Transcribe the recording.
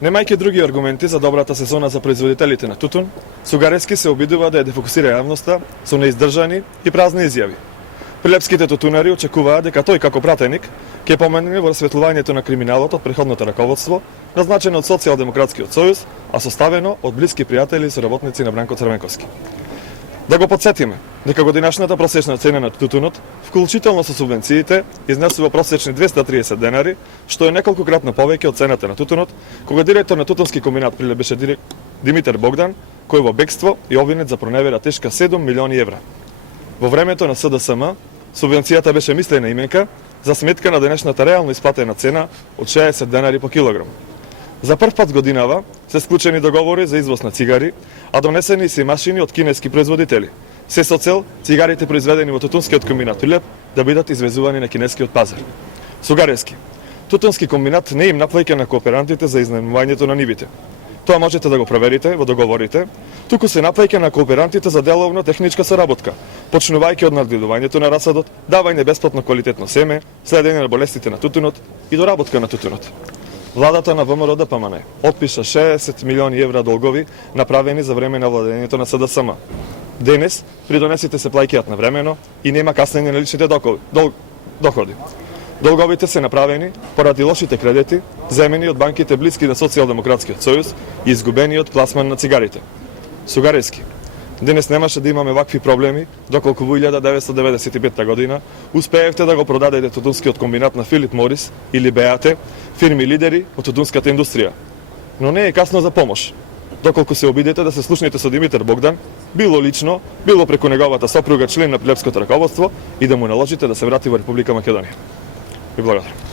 Немајќи други аргументи за добрата сезона за производителите на тутун, Сугарески се обидува да ја дефокусира јавноста со неиздржани и празни изјави. Прилепските тутунари очекуваат дека тој како пратеник ќе помогне во расветлувањето на криминалот од претходното раководство, назначено од Социјалдемократскиот сојуз, а составено од блиски пријатели и соработници на Бранко Црвенковски. Да го подсетиме дека годинашната просечна цена на тутунот, вклучително со субвенциите, изнесува просечни 230 денари, што е неколкократно повеќе од цената на тутунот, кога директор на Тутунски комбинат Прилеп беше Димитар Богдан, кој во бегство и обвинет за проневера тешка 7 милиони евра. Во времето на СДСМ, субвенцијата беше мислена именка за сметка на денешната реално исплатена цена од 60 денари по килограм. За прв пат годинава се склучени договори за извоз на цигари, а донесени се машини од кинески производители. Се со цел цигарите произведени во Тутунскиот комбинат Прилеп да бидат извезувани на кинескиот пазар. Сугарески. Тутунски комбинат не им наплаќа на кооперантите за изнаемувањето на нивите. Тоа можете да го проверите во договорите, туку се наплаќа на кооперантите за деловно техничка соработка, почнувајќи од надгледувањето на расадот, давање бесплатно квалитетно семе, следење на болестите на тутунот и доработка на тутунот. Владата на ВМРО ДПМН отпиша 60 милиони евра долгови направени за време на владењето на СДСМ. Денес придонесите се плаќаат навремено и нема каснење на личните доходи. Долговите се направени поради лошите кредити, земени од банките блиски на Социјалдемократскиот сојуз и изгубени од пласман на цигарите. Сугарески. Денес немаше да имаме вакви проблеми, доколку во 1995 година успеевте да го продадете Тутунскиот комбинат на Филип Морис или БАТ, фирми лидери од тутунската индустрија. Но не е касно за помош. Доколку се обидете да се слушнете со Димитар Богдан, било лично, било преку неговата сопруга член на Прилепското раководство и да му наложите да се врати во Република Македонија. Ви благодарам.